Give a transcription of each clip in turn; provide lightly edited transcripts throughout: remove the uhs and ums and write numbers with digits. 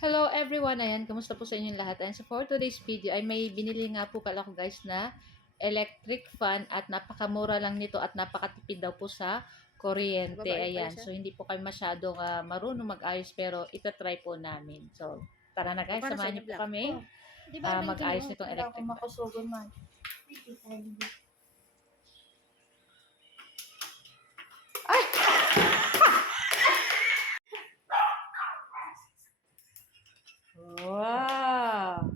Hello everyone! Ayan, kamusta po sa inyong lahat? And so for today's video ay may binili nga po pala ko guys na electric fan at napakamura lang nito at napakatipid daw po sa kuryente. Ayan, so hindi po kami masyadong marunong mag-ayos pero itatry po namin. So tara na guys, samahan niyo po kami mag-ayos nitong electric fan. Wow!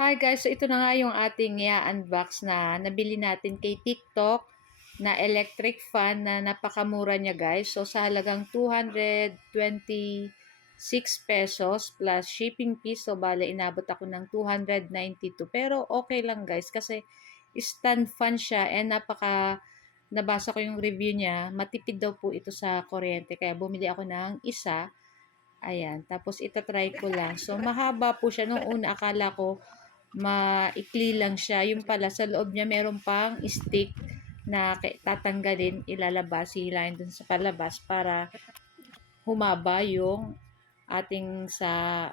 Hi guys, so ito na nga yung ating i-unbox na nabili natin kay TikTok na electric fan na napakamura niya guys. So sa halagang 226 pesos plus shipping fees. So bale inabot ako ng 292. Pero okay lang guys kasi stand fan siya and nabasa ko yung review niya. Matipid daw po ito sa kuryente kaya bumili ako ng isa. Ayan, tapos itatry ko lang. So mahaba po siya. Nung una akala ko maikli lang siya. Yung pala, sa loob niya meron pang stick na tatanggalin, ilalabas, hihilahin dun sa palabas para humaba yung ating sa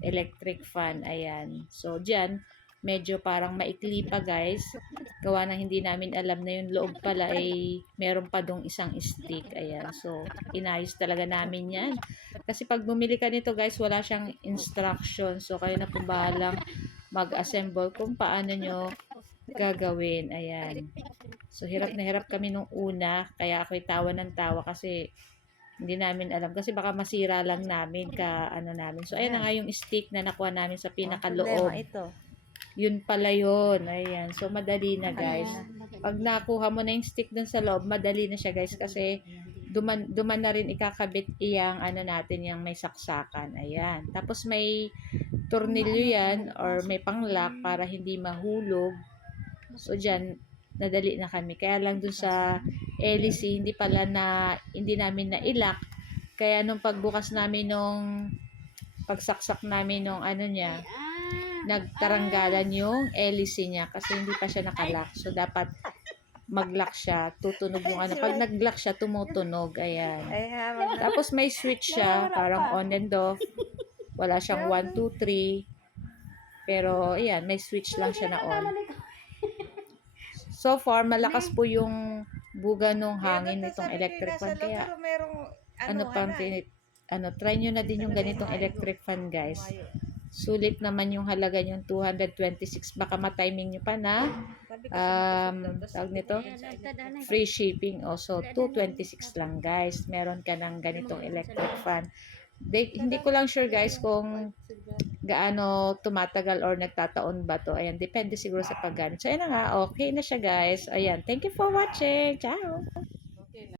electric fan. Ayan. So, dyan, medyo parang maikli pa guys. Gawa na hindi namin alam na yung loob pala ay meron pa dong isang stick. Ayan. So, inayos talaga namin yan. Kasi pag bumili ka nito guys, wala siyang instruction. So, kayo na po bahalang mag-assemble kung paano nyo gagawin. Ayan. So, hirap na hirap kami nung una. Kaya ako'y tawa ng tawa kasi hindi namin alam. Kasi baka masira lang namin namin. So, ayan na nga yung stick na nakuha namin sa pinakaloob. Ito. Yun pala yun. Ayan. So, madali na guys. Pag nakuha mo na yung stick dun sa loob, madali na siya guys. Kasi duman na rin ikakabit iyang natin, yung may saksakan. Ayan. Tapos may tornilyo yan or may pang-lock para hindi mahulog. So, dyan, nadali na kami. Kaya lang dun sa LEC, hindi namin na-lock. Kaya nung pagbukas namin nung pagsaksak namin nung niya, nagtaranggalan yung LEC niya kasi hindi pa siya nakalock. So, dapat mag-lock siya, tutunog yung Pag nag-lock siya, tumutunog. Ayan. Tapos may switch siya, parang on and off. Wala siyang 1, 2, 3. Pero, ayan, may switch lang siya na on. So far, malakas po yung buga nung hangin nitong electric fan. Kaya, try nyo na din yung ganitong electric fan, guys. Sulit naman yung halaga yung 226. Baka matiming nyo pa na tawag nito, free shipping. Also, 226 lang, guys. Meron ka ng ganitong electric fan. Hindi ko lang sure guys kung gaano tumatagal or nagtataon ba to. Ayan, depende siguro sa paggamit. So, ayan na nga. Okay na siya guys. Ayan, thank you for watching. Ciao!